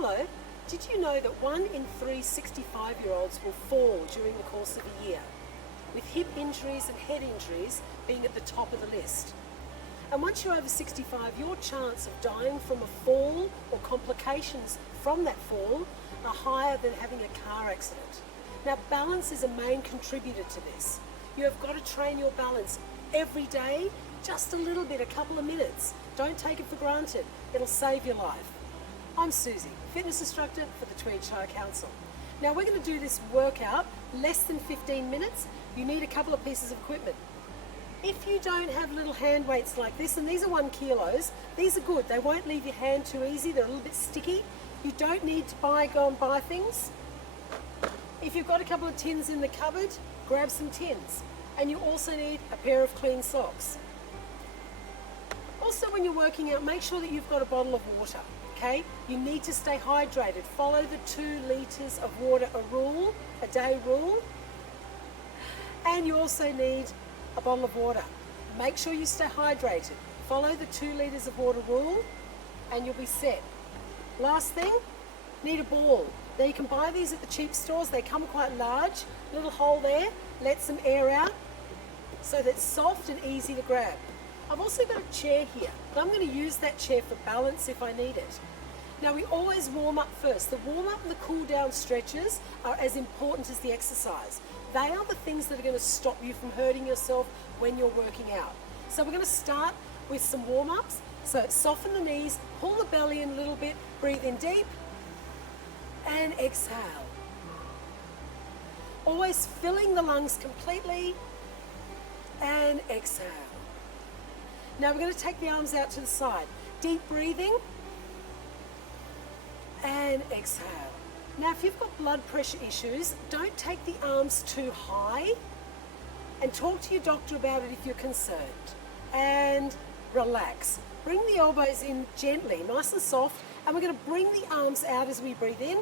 Hello, did you know that 1 in 3 65-year-olds will fall during the course of a year, with hip injuries and head injuries being at the top of the list? And once you're over 65, your chance of dying from a fall or complications from that fall are higher than having a car accident. Now, balance is a main contributor to this. You have got to train your balance every day, just a little bit, a couple of minutes. Don't take it for granted. It'll save your life. I'm Susie, fitness instructor for the Tweed Shire Council. Now we're going to do this workout less than 15 minutes. You need a couple of pieces of equipment. If you don't have little hand weights like this, and these are 1 kilos, these are good. They won't leave your hand too easy. They're a little bit sticky. You don't need to go and buy things. If you've got a couple of tins in the cupboard, grab some tins. And you also need a pair of clean socks. Also, when you're working out, make sure that you've got a bottle of water, okay? You need to stay hydrated. Follow the 2 litres of water a day rule. And you also need a bottle of water. Make sure you stay hydrated. Follow the 2 litres of water rule and you'll be set. Last thing, need a ball. Now you can buy these at the cheap stores. They come quite large. Little hole there, let some air out so that it's soft and easy to grab. I've also got a chair here, but I'm going to use that chair for balance if I need it. Now we always warm up first. The warm up and the cool down stretches are as important as the exercise. They are the things that are going to stop you from hurting yourself when you're working out. So we're going to start with some warm ups. So soften the knees, pull the belly in a little bit, breathe in deep and exhale. Always filling the lungs completely and exhale. Now we're going to take the arms out to the side. Deep breathing and exhale. Now if you've got blood pressure issues, don't take the arms too high and talk to your doctor about it if you're concerned. And relax. Bring the elbows in gently, nice and soft, and we're going to bring the arms out as we breathe in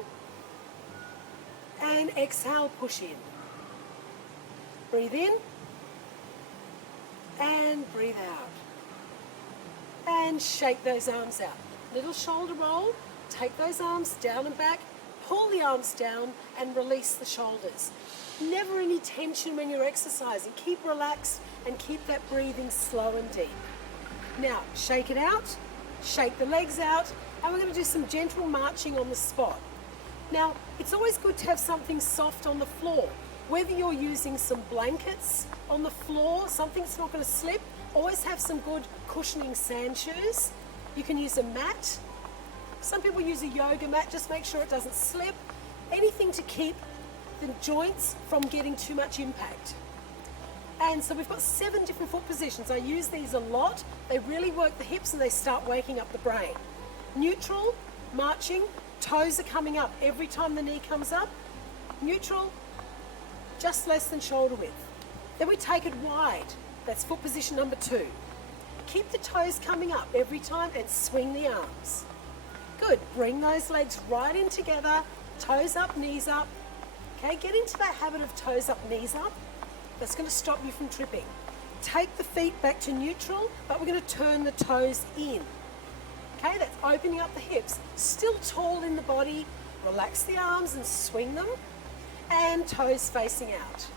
and exhale, push in. Breathe in and breathe out. And shake those arms out. Little shoulder roll, take those arms down and back, pull the arms down and release the shoulders. Never any tension when you're exercising. Keep relaxed and keep that breathing slow and deep. Now, shake it out, shake the legs out, and we're going to do some gentle marching on the spot. Now, it's always good to have something soft on the floor. Whether you're using some blankets on the floor, something that's not going to slip, always have some good cushioning sand shoes. You can use a mat. Some people use a yoga mat, just make sure it doesn't slip. Anything to keep the joints from getting too much impact. And so we've got 7 different foot positions. I use these a lot. They really work the hips and they start waking up the brain. Neutral, marching, toes are coming up every time the knee comes up. Neutral, just less than shoulder width. Then we take it wide. That's foot position number 2. Keep the toes coming up every time and swing the arms. Good, bring those legs right in together, toes up, knees up. Okay, get into that habit of toes up, knees up. That's going to stop you from tripping. Take the feet back to neutral, but we're going to turn the toes in. Okay, that's opening up the hips. Still tall in the body, relax the arms and swing them, and toes facing out.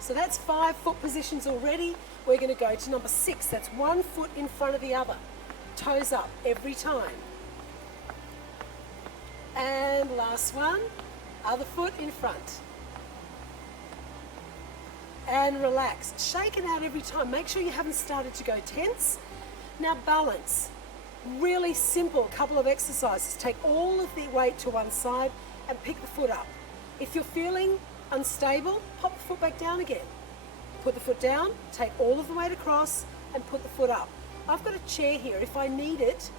So that's 5 foot positions already. We're going to go to number 6. That's 1 foot in front of the other. Toes up every time. And last one, other foot in front. And relax. Shake it out every time. Make sure you haven't started to go tense. Now balance. Really simple couple of exercises. Take all of the weight to one side and pick the foot up. If you're feeling unstable, pop the foot back down again. Put the foot down, take all of the weight across and put the foot up. I've got a chair here. If I need it,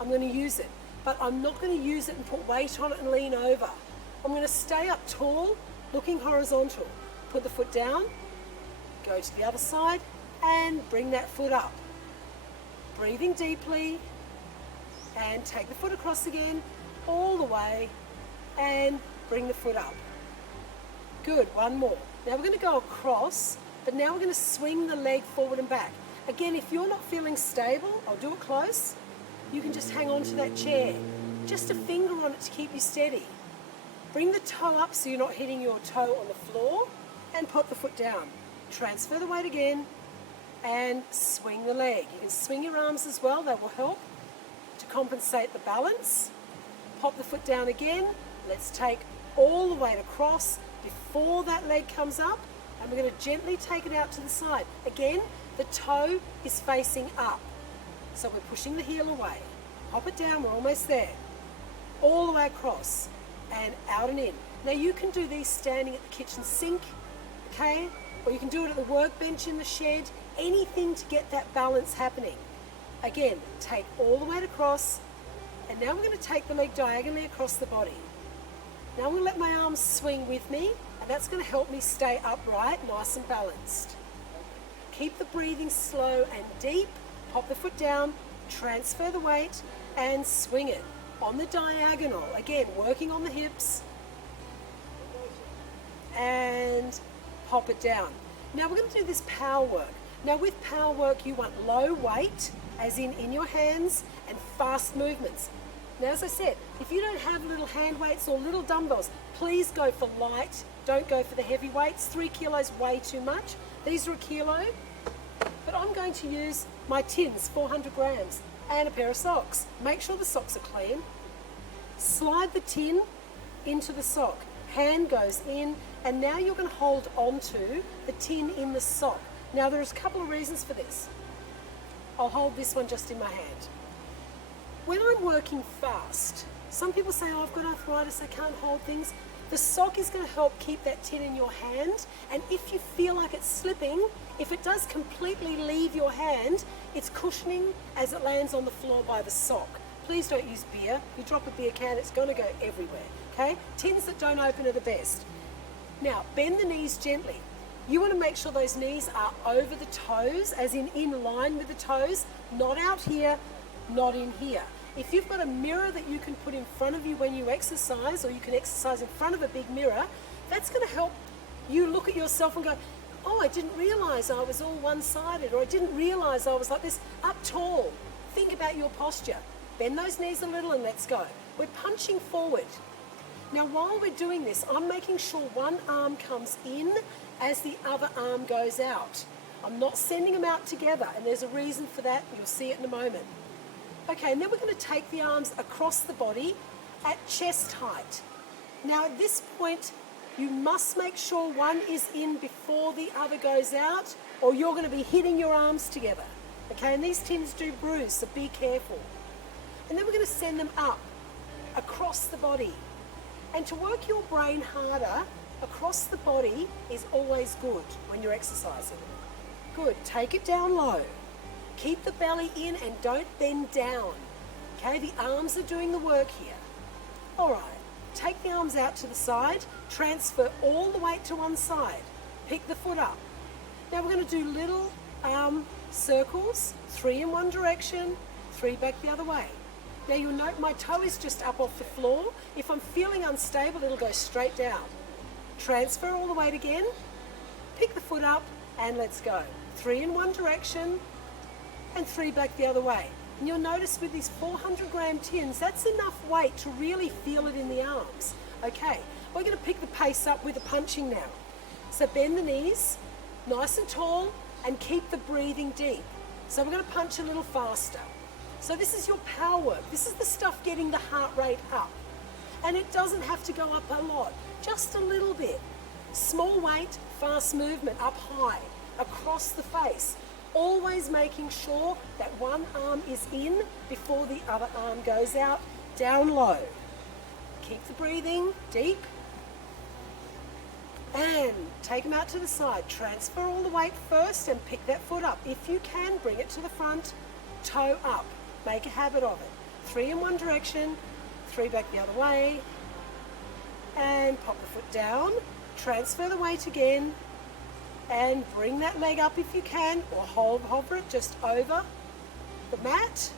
I'm going to use it. But I'm not going to use it and put weight on it and lean over. I'm going to stay up tall, looking horizontal. Put the foot down, go to the other side and bring that foot up. Breathing deeply and take the foot across again, all the way and bring the foot up. Good, one more. Now we're going to go across, but now we're going to swing the leg forward and back. Again, if you're not feeling stable, I'll do it close. You can just hang on to that chair. just a finger on it to keep you steady. Bring the toe up so you're not hitting your toe on the floor, and pop the foot down. Transfer the weight again and swing the leg. You can swing your arms as well, that will help to compensate the balance. Pop the foot down again. Let's take all the weight across before that leg comes up, and we're going to gently take it out to the side. Again, the toe is facing up, so we're pushing the heel away. Pop it down, we're almost there. All the way across and out and in. Now you can do these standing at the kitchen sink, okay? Or you can do it at the workbench in the shed, anything to get that balance happening. Again, take all the weight across, and now we're going to take the leg diagonally across the body. Now I'm going to let my arms swing with me, and that's going to help me stay upright, nice and balanced. Keep the breathing slow and deep. Pop the foot down, transfer the weight, and swing it on the diagonal. Again, working on the hips, and pop it down. Now we're going to do this power work. Now with power work, you want low weight, as in your hands, and fast movements. Now as I said, if you don't have little hand weights or little dumbbells, please go for light. Don't go for the heavy weights. 3 kilos way too much. These are a kilo, but I'm going to use my tins, 400 grams, and a pair of socks. Make sure the socks are clean. Slide the tin into the sock. Hand goes in, and now you're going to hold onto the tin in the sock. Now there's a couple of reasons for this. I'll hold this one just in my hand. When I'm working fast, some people say, oh, I've got arthritis, I can't hold things. The sock is going to help keep that tin in your hand, and if you feel like it's slipping, if it does completely leave your hand, it's cushioning as it lands on the floor by the sock. Please don't use beer. You drop a beer can, it's going to go everywhere, okay? Tins that don't open are the best. Now, bend the knees gently. You want to make sure those knees are over the toes, as in line with the toes, not out here, not in here. If you've got a mirror that you can put in front of you when you exercise, or you can exercise in front of a big mirror, that's going to help you look at yourself and go, oh, I didn't realize I was all one-sided, or I didn't realize I was like this. Up tall. Think about your posture. Bend those knees a little and let's go. We're punching forward. Now while we're doing this, I'm making sure one arm comes in as the other arm goes out. I'm not sending them out together, and there's a reason for that. You'll see it in a moment. Okay, and then we're going to take the arms across the body at chest height. Now at this point, you must make sure one is in before the other goes out, or you're going to be hitting your arms together. Okay, and these tins do bruise, so be careful. And then we're going to send them up across the body. And to work your brain harder, across the body is always good when you're exercising. Good, take it down low. Keep the belly in and don't bend down. Okay, the arms are doing the work here. All right, take the arms out to the side, transfer all the weight to one side. Pick the foot up. Now we're going to do little circles, 3 in one direction, 3 back the other way. Now you'll note my toe is just up off the floor. If I'm feeling unstable, it'll go straight down. Transfer all the weight again, pick the foot up, and let's go. 3 in one direction, and 3 back the other way. And you'll notice with these 400 gram tins, that's enough weight to really feel it in the arms. Okay, we're going to pick the pace up with the punching now. So bend the knees, nice and tall, and keep the breathing deep. So we're going to punch a little faster. So this is your power work. This is the stuff getting the heart rate up. And it doesn't have to go up a lot, just a little bit. Small weight, fast movement, up high, across the face. Always making sure that one arm is in before the other arm goes out, down low. Keep the breathing deep. And take them out to the side. Transfer all the weight first and pick that foot up. If you can, bring it to the front, toe up. Make a habit of it. 3 in one direction, 3 back the other way, and pop the foot down. Transfer the weight again, and bring that leg up if you can, or hover it just over the mat.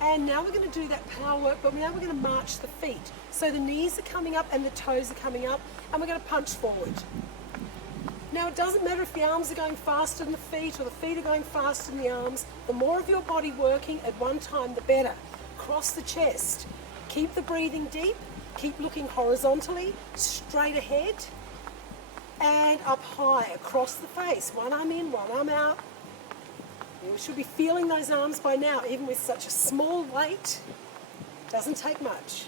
And now we're going to do that power work, but now we're going to march the feet. So the knees are coming up and the toes are coming up, and we're going to punch forward. Now it doesn't matter if the arms are going faster than the feet, or the feet are going faster than the arms. The more of your body working at one time, the better. across the chest. Keep the breathing deep, keep looking horizontally, straight ahead, and up high across the face. One arm in, one arm out. You should be feeling those arms by now, even with such a small weight. Doesn't take much.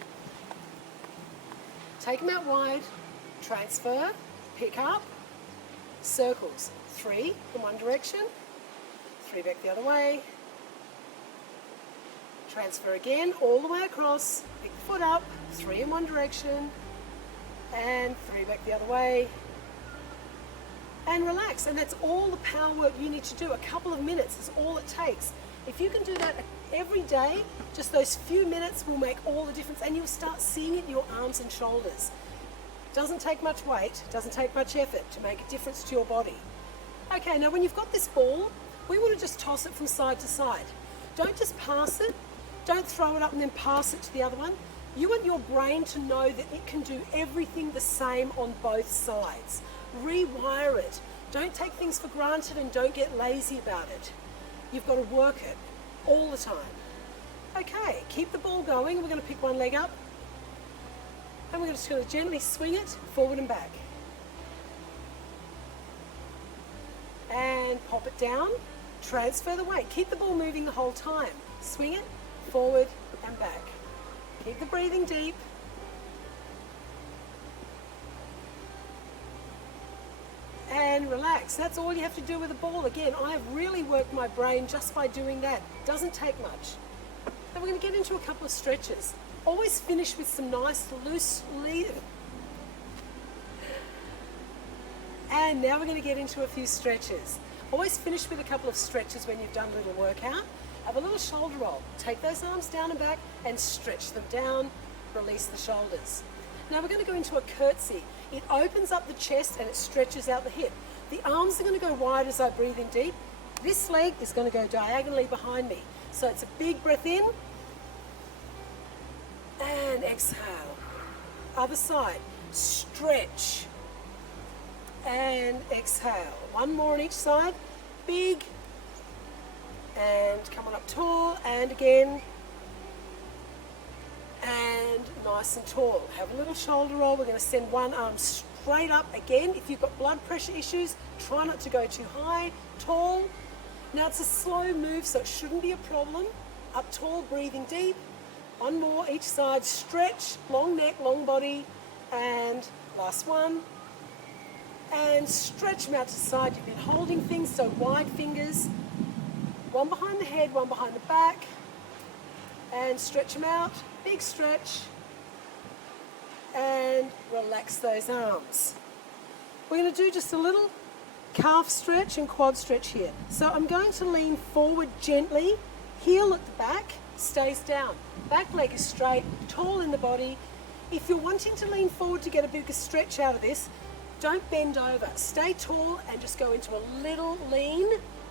Take them out wide, transfer, pick up, circles. 3 in one direction, 3 back the other way. Transfer again, all the way across, pick the foot up, 3 in one direction, and 3 back the other way. And relax, and that's all the power work you need to do. A couple of minutes is all it takes. If you can do that every day, just those few minutes will make all the difference, and you'll start seeing it in your arms and shoulders. Doesn't take much weight, doesn't take much effort to make a difference to your body. Okay, now when you've got this ball, we want to just toss it from side to side. Don't just pass it, don't throw it up and then pass it to the other one. You want your brain to know that it can do everything the same on both sides. Rewire it. Don't take things for granted and don't get lazy about it. You've got to work it all the time. Okay, keep the ball going. We're going to pick one leg up and we're just going to gently swing it forward and back. And pop it down, transfer the weight. Keep the ball moving the whole time. Swing it forward and back. Keep the breathing deep. And relax. That's all you have to do with the ball. Again, I have really worked my brain just by doing that. Doesn't take much. Then we're going to get into a couple of stretches. Always finish with some nice loose lead. And now we're going to get into a few stretches. Always finish with a couple of stretches when you've done a little workout. Have a little shoulder roll. Take those arms down and back and stretch them down. Release the shoulders. Now we're going to go into a curtsy. It opens up the chest and it stretches out the hip. The arms are going to go wide as I breathe in deep. This leg is going to go diagonally behind me. So it's a big breath in and exhale. Other side. Stretch and exhale. One more on each side. Big and come on up tall, and again, and nice and tall. Have a little shoulder roll. We're going to send one arm straight up again. If you've got blood pressure issues, try not to go too high. Tall. Now it's a slow move, so it shouldn't be a problem. Up tall, breathing deep. One more each side. Stretch, long neck, long body, and last one. And stretch them out to the side. You've been holding things, so wide fingers. One behind the head, one behind the back. And stretch them out. Big stretch. And relax those arms. We're going to do just a little calf stretch and quad stretch here. So I'm going to lean forward gently. Heel at the back, stays down. Back leg is straight, tall in the body. If you're wanting to lean forward to get a bigger stretch out of this, don't bend over. Stay tall and just go into a little lean.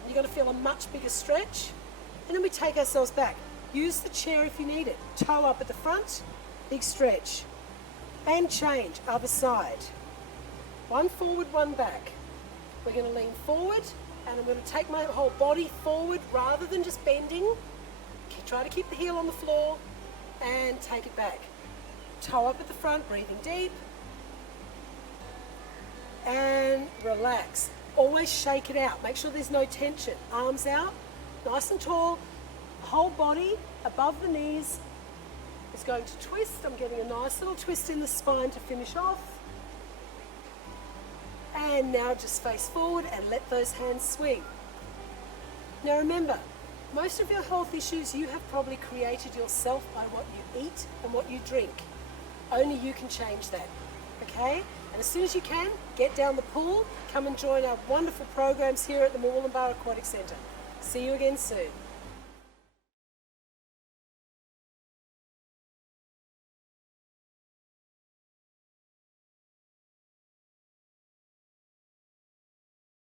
You're going to feel a much bigger stretch. And then we take ourselves back. Use the chair if you need it. Toe up at the front, big stretch. And change, other side. One forward, one back. We're going to lean forward and I'm going to take my whole body forward rather than just bending. Try to keep the heel on the floor and take it back. Toe up at the front, breathing deep. And relax. Always shake it out. Make sure there's no tension. Arms out, nice and tall. Whole body above the knees is going to twist. I'm getting a nice little twist in the spine to finish off. And now just face forward and let those hands swing. Now remember, most of your health issues you have probably created yourself by what you eat and what you drink. Only you can change that, okay? And as soon as you can, get down the pool, come and join our wonderful programs here at the Moolumbar Aquatic Centre. See you again soon.